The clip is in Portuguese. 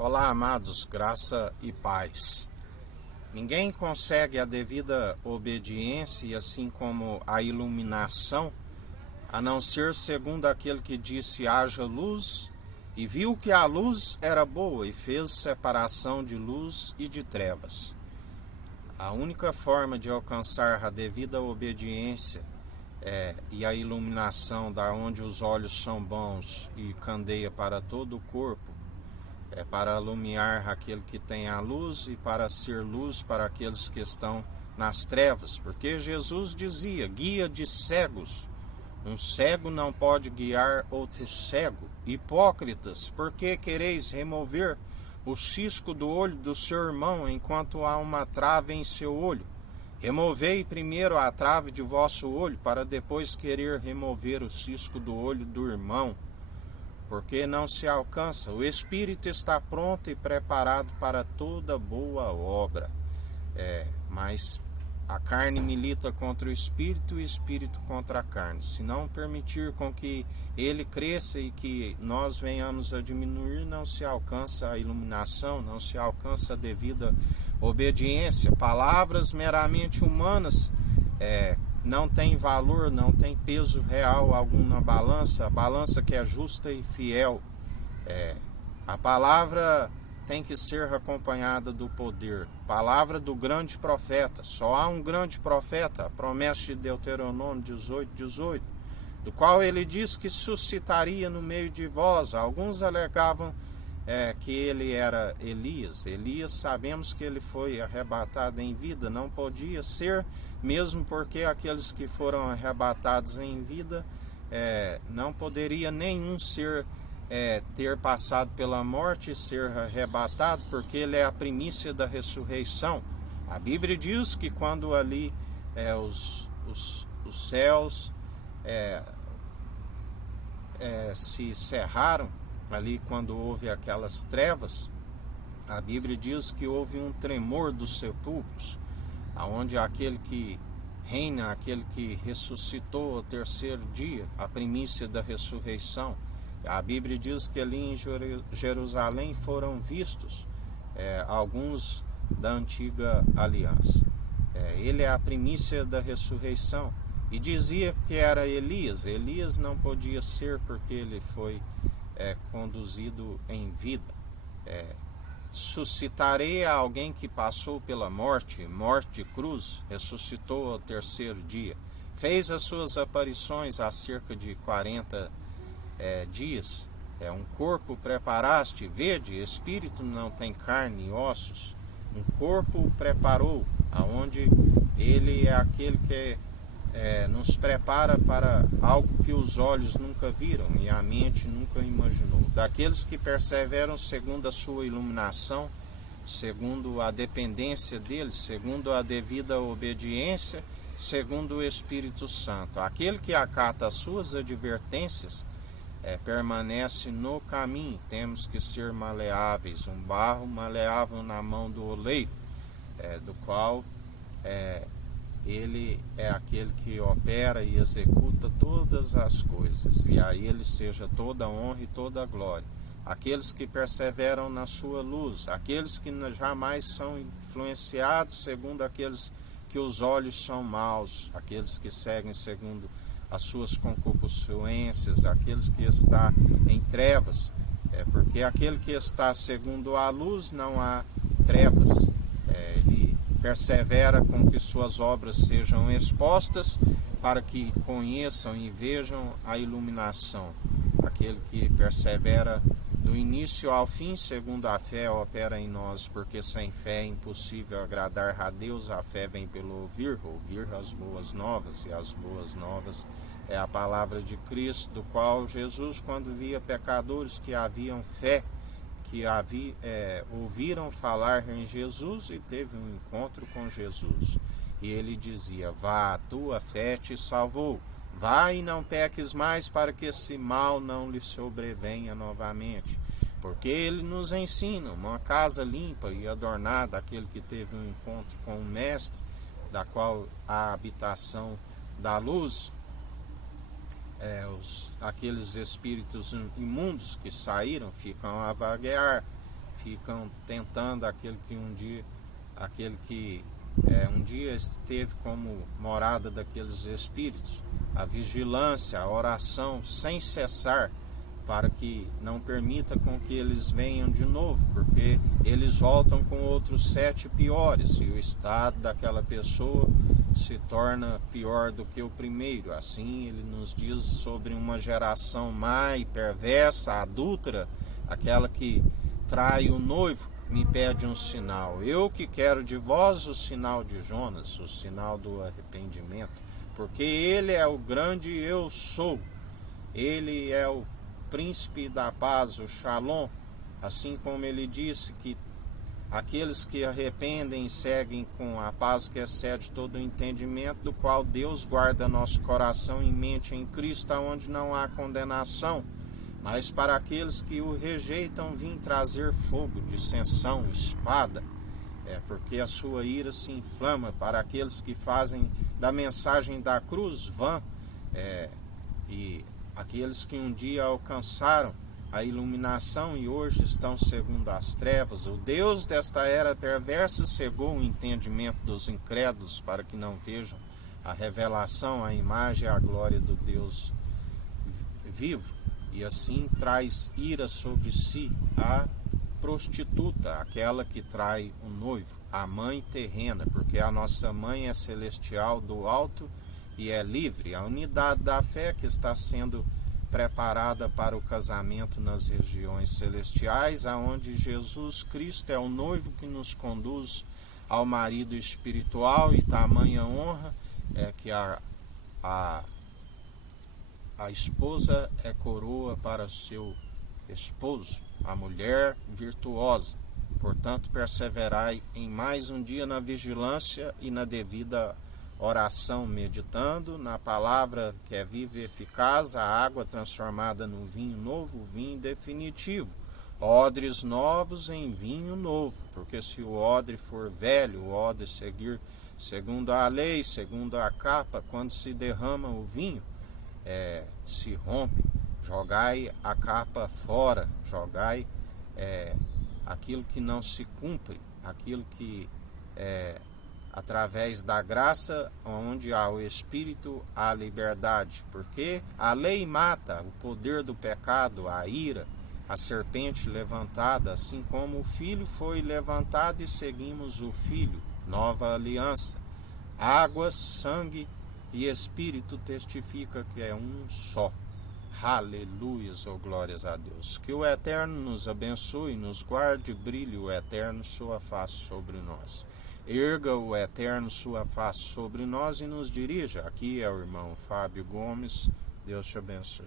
Olá, amados, graça e paz. Ninguém consegue a devida obediência, assim como a iluminação, a não ser segundo aquele que disse: haja luz, e viu que a luz era boa, e fez separação de luz e de trevas. A única forma de alcançar a devida obediência e a iluminação, da onde os olhos são bons e candeia para todo o corpo, é para alumiar aquele que tem a luz e para ser luz para aqueles que estão nas trevas. Porque Jesus dizia: guia de cegos. Um cego não pode guiar outro cego. Hipócritas, por que quereis remover o cisco do olho do seu irmão enquanto há uma trave em seu olho? Removei primeiro a trave de vosso olho, para depois querer remover o cisco do olho do irmão. Porque não se alcança. O Espírito está pronto e preparado para toda boa obra. Mas a carne milita contra o Espírito e o Espírito contra a carne. Se não permitir com que ele cresça e que nós venhamos a diminuir, não se alcança a iluminação, não se alcança a devida obediência. Palavras meramente humanas não tem valor, não tem peso real algum na balança, a balança que é justa e fiel. A palavra tem que ser acompanhada do poder. Palavra do grande profeta. Só há um grande profeta, a promessa de Deuteronômio 18:18, do qual ele diz que suscitaria no meio de vós. Alguns alegavam que ele era Elias. Elias, sabemos que ele foi arrebatado em vida, não podia ser, mesmo porque aqueles que foram arrebatados em vida, não poderia nenhum ser ter passado pela morte e ser arrebatado, porque ele é a primícia da ressurreição. A Bíblia diz que quando ali os céus se cerraram, ali quando houve aquelas trevas, a Bíblia diz que houve um tremor dos sepulcros, aonde aquele que reina, aquele que ressuscitou ao terceiro dia, a primícia da ressurreição. A Bíblia diz que ali em Jerusalém foram vistos alguns da antiga aliança. Ele é a primícia da ressurreição. E dizia que era Elias. Elias não podia ser porque ele foi conduzido em vida. Suscitarei a alguém que passou pela morte de cruz, ressuscitou ao terceiro dia. Fez as suas aparições há cerca de 40 dias. Um corpo preparaste, vede, espírito não tem carne e ossos. Um corpo preparou, aonde ele é aquele que nos prepara para algo que os olhos nunca viram e a mente nunca imaginou. Daqueles que perseveram segundo a sua iluminação, segundo a dependência dele, segundo a devida obediência, segundo o Espírito Santo. Aquele que acata as suas advertências permanece no caminho. Temos que ser maleáveis, um barro maleável na mão do oleiro, do qual ele é aquele que opera e executa todas as coisas, e a ele seja toda a honra e toda a glória. Aqueles que perseveram na sua luz, aqueles que jamais são influenciados segundo aqueles que os olhos são maus, aqueles que seguem segundo as suas concupiscências, aqueles que estão em trevas, porque aquele que está segundo a luz não há trevas. Ele persevera com que suas obras sejam expostas, para que conheçam e vejam a iluminação. Aquele que persevera do início ao fim, segundo a fé opera em nós, porque sem fé é impossível agradar a Deus. A fé vem pelo ouvir as boas novas, e as boas novas é a palavra de Cristo, do qual Jesus, quando via pecadores que haviam fé, que ouviram falar em Jesus e teve um encontro com Jesus, e ele dizia: vá, a tua fé te salvou, vá e não peques mais, para que esse mal não lhe sobrevenha novamente. Porque ele nos ensina uma casa limpa e adornada, aquele que teve um encontro com o Mestre, da qual a habitação da luz, aqueles espíritos imundos que saíram ficam a vaguear, ficam tentando aquele que um dia esteve como morada daqueles espíritos. A vigilância, a oração sem cessar, para que não permita com que eles venham de novo, porque eles voltam com outros 7 piores, e o estado daquela pessoa se torna pior do que o primeiro. Assim ele nos diz sobre uma geração má e perversa, adúltera, aquela que trai o noivo, me pede um sinal. Eu que quero de vós o sinal de Jonas, o sinal do arrependimento, porque ele é o grande eu sou, ele é o príncipe da paz, o Shalom, assim como ele disse que aqueles que arrependem e seguem com a paz que excede todo o entendimento, do qual Deus guarda nosso coração e mente em Cristo, onde não há condenação. Mas para aqueles que o rejeitam, vim trazer fogo, dissensão, espada, porque a sua ira se inflama. Para aqueles que fazem da mensagem da cruz vã, e aqueles que um dia alcançaram a iluminação e hoje estão segundo as trevas, o Deus desta era perversa cegou o entendimento dos incrédulos para que não vejam a revelação, a imagem e a glória do Deus vivo, e assim traz ira sobre si a prostituta, aquela que trai o noivo, a mãe terrena, porque a nossa mãe é celestial do alto e é livre, a unidade da fé que está sendo preparada para o casamento nas regiões celestiais, aonde Jesus Cristo é o noivo que nos conduz ao marido espiritual, e tamanha honra é que a esposa é coroa para seu esposo, a mulher virtuosa. Portanto, perseverai em mais um dia na vigilância e na devida oração, meditando na palavra que é viva e eficaz, a água transformada no vinho novo, vinho definitivo, odres novos em vinho novo, porque se o odre for velho, o odre seguir segundo a lei, segundo a capa, quando se derrama o vinho, se rompe. Jogai a capa fora, jogai aquilo que não se cumpre, aquilo que através da graça, onde há o Espírito, há liberdade, porque a lei mata, o poder do pecado, a ira, a serpente levantada, assim como o Filho foi levantado e seguimos o Filho, nova aliança. Água, sangue e Espírito testifica que é um só. Aleluias, ou glórias a Deus. Que o Eterno nos abençoe, nos guarde, brilhe o Eterno sua face sobre nós. Erga o Eterno sua face sobre nós e nos dirija. Aqui é o irmão Fábio Gomes. Deus te abençoe.